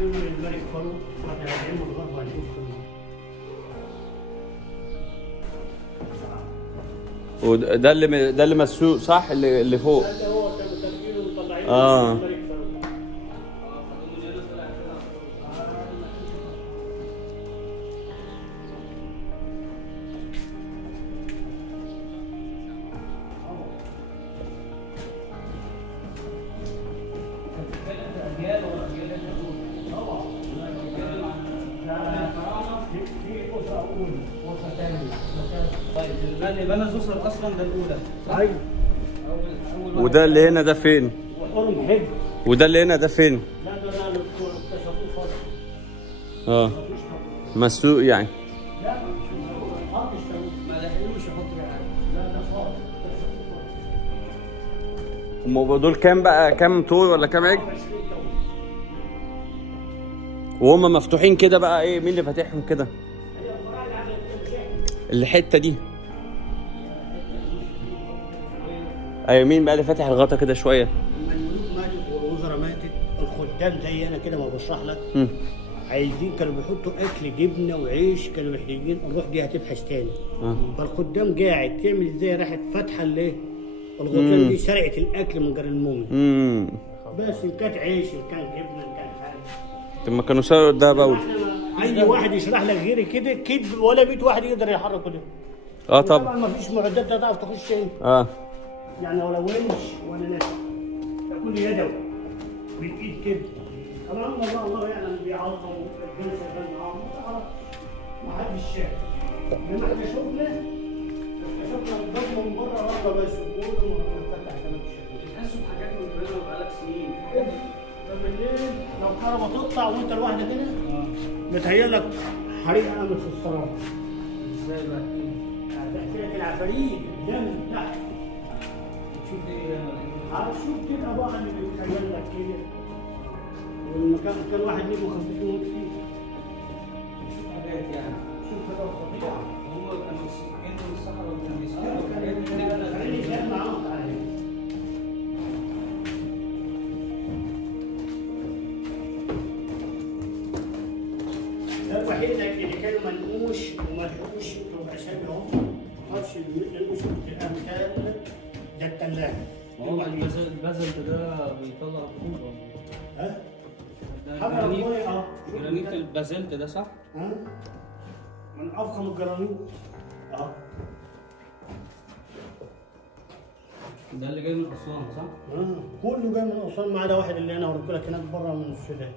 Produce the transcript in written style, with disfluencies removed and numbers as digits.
الملك فاروق واحنا راجعين من الغرب هنشوف وده اللي مسروق صح؟ اللي فوق. ده هو كانوا سابقينه ومطلعينه الملك فاروق. طيب اللي بنى زوسر اصلا ده الاولى. ايوه. اول وده اللي هنا ده فين؟ وحرم حج. وده اللي هنا ده فين؟ لا ده اكتشفوه فتره. اه مسروق يعني. لا مش مسروق، ما لحقوش يحطوا حاجه. لا ده خالص. هم دول كام بقى؟ كام طول ولا كام عجل؟ وهم مفتوحين كده بقى ايه؟ مين اللي فاتحهم كده؟ الحته دي. ايوه مين بقى اللي فاتح الغطا كده شويه؟ لما الملوك ماتت والوزراء ماتت الخدام زي انا كده ما بشرح لك عايزين كانوا بيحطوا اكل جبنه وعيش، كانوا محتاجين الروح دي هتبحث تاني. فالخدام قاعد تعمل ازاي؟ راحت فاتحه الايه؟ الغطيان دي سرقت الاكل من جار المؤمن. بس ان كانت عيش ان كان جبنه ان كان حاجه. طب ما كانوا سرقوا ده بقى. اي واحد يشرح لك غيري كده كذب، ولا 100 واحد يقدر يحركه ده. طبعا ما فيش معدات تعرف تخش هنا. يعني ولا ونش ولا ناس، ده كله يدوي بالايد كده. طبعا الله يعلم بيعظموا الجلسه ده معاهم، ما تعرفش ما حدش شاف. انما احنا شفنا الضرب من بره رغبه بس وكله مفتح كلام الشكل. بتحسوا بحاجات من زمان بقالك سنين. بالليل لو كهرباء تقطع وانت لوحدك هنا متهيألك حريقه قامت في الصراحه. ازاي بقى؟ تحكي لك العفاريت دم تحت. تشوف ايه؟ هتشوف كده بقى اللي بيتخيل لك كده. والمكان كان واحد ليه مخفف يموت فيه. تشوف حاجات يعني. شوف كده الطبيعه. هم كانوا ساكنين في الصحراء وكانوا بيسافروا الحاجات دي. خليني كان معاهم تعالى. ده الوحيد اللي كانوا منقوش وملحوش ربع سنه اهو. ما خدش النقوش الامثال ده التلاجه. هو البازلت ده بيطلع رطوبه. ها؟ ده جرانيت البازلت ده صح؟ ها؟ من افخم الجرانيت. ده اللي جاي من اسوان صح؟ كله جاي من اسوان ما عدا واحد اللي انا هوريك لك هناك بره من السودان.